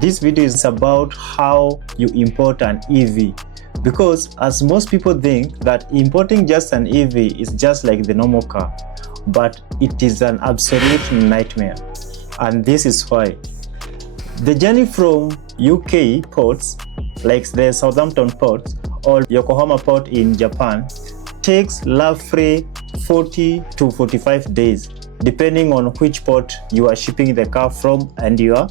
This video is about how you import an EV, because as most people think that importing just an EV is just like the normal car, but it is an absolute nightmare, and this is why. The journey from UK ports like the Southampton port or Yokohama port in Japan takes roughly 40 to 45 days, depending on which port you are shipping the car from and your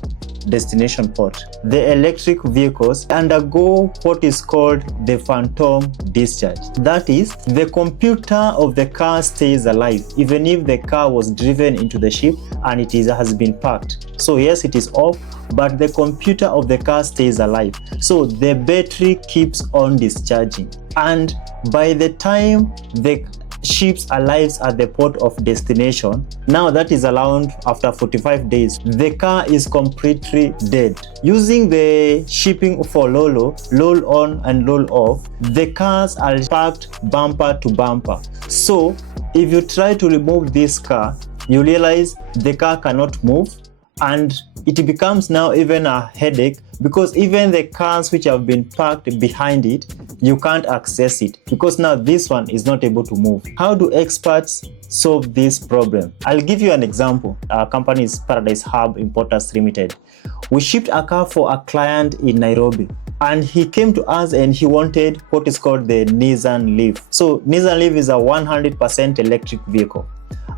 destination port. The electric vehicles undergo what is called the phantom discharge. That is, the computer of the car stays alive even if the car was driven into the ship and has been parked. So yes, it is off, but the computer of the car stays alive. So the battery keeps on discharging, and by the time the ships arrives at the port of destination, now that is around after 45 days, the car is completely dead. Using the shipping for roll on and roll off, the cars are parked bumper to bumper. So if you try to remove this car, you realize the car cannot move, and it becomes now even a headache, because even the cars which have been parked behind it, you can't access it because now this one is not able to move. How do experts solve this problem? I'll give you an example. Our company is Paradise Hub Importers Limited. We shipped a car for a client in Nairobi, and he came to us and he wanted what is called the Nissan Leaf. So Nissan Leaf is a 100% electric vehicle,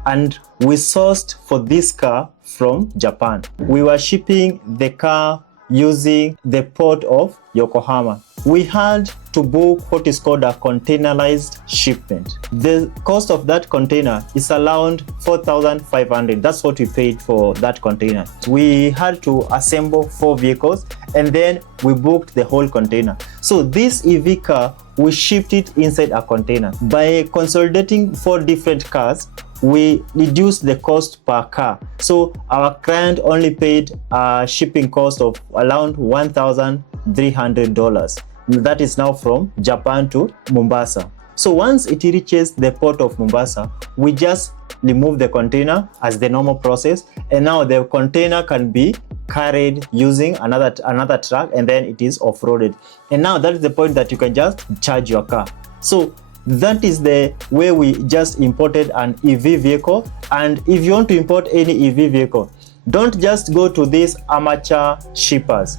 and we sourced for this car from Japan. We were shipping the car using the port of Yokohama. We had to book what is called a containerized shipment. The cost of that container is around 4,500. That's what we paid for that container. We had to assemble 4 vehicles and then we booked the whole container. So this EV car, we shipped it inside a container. By consolidating 4 different cars, we reduced the cost per car. So our client only paid a shipping cost of around $1,300. That is now from Japan to Mombasa. So once it reaches the port of Mombasa, we just remove the container as the normal process, and now the container can be carried using another truck, and then it is off-roaded. And now that is the point that you can just charge your car. So that is the way we just imported an EV vehicle. And if you want to import any EV vehicle, don't just go to these amateur shippers.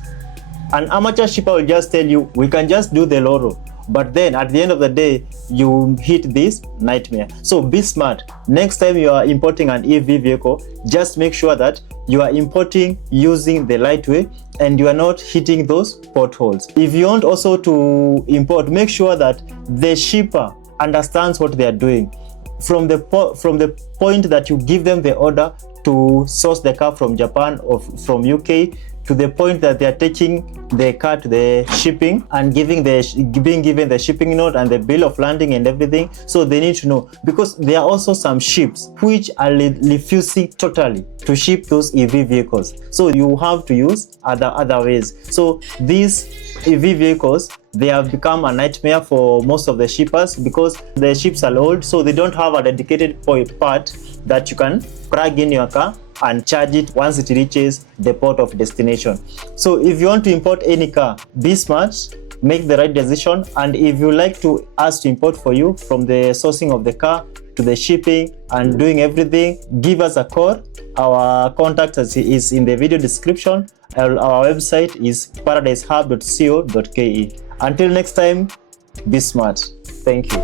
An amateur shipper will just tell you, we can just do the Loro, but then at the end of the day, you hit this nightmare. So be smart. Next time you are importing an EV vehicle, just make sure that you are importing using the right way and you are not hitting those potholes. If you want also to import, make sure that the shipper understands what they are doing. From the point that you give them the order to source the car from Japan or from UK, to the point that they are taking the car to the shipping and being given the shipping note and the bill of landing and everything. So they need to know, because there are also some ships which are refusing totally to ship those EV vehicles. So you have to use other ways. So these EV vehicles, they have become a nightmare for most of the shippers because the ships are old, so they don't have a dedicated part that you can plug in your car and charge it once it reaches the port of destination. So if you want to import any car, be smart, make the right decision, and if you like to us to import for you, from the sourcing of the car to the shipping and doing everything, give us a call. Our contact is in the video description. Our website is paradisehub.co.ke. Until next time, be smart. Thank you.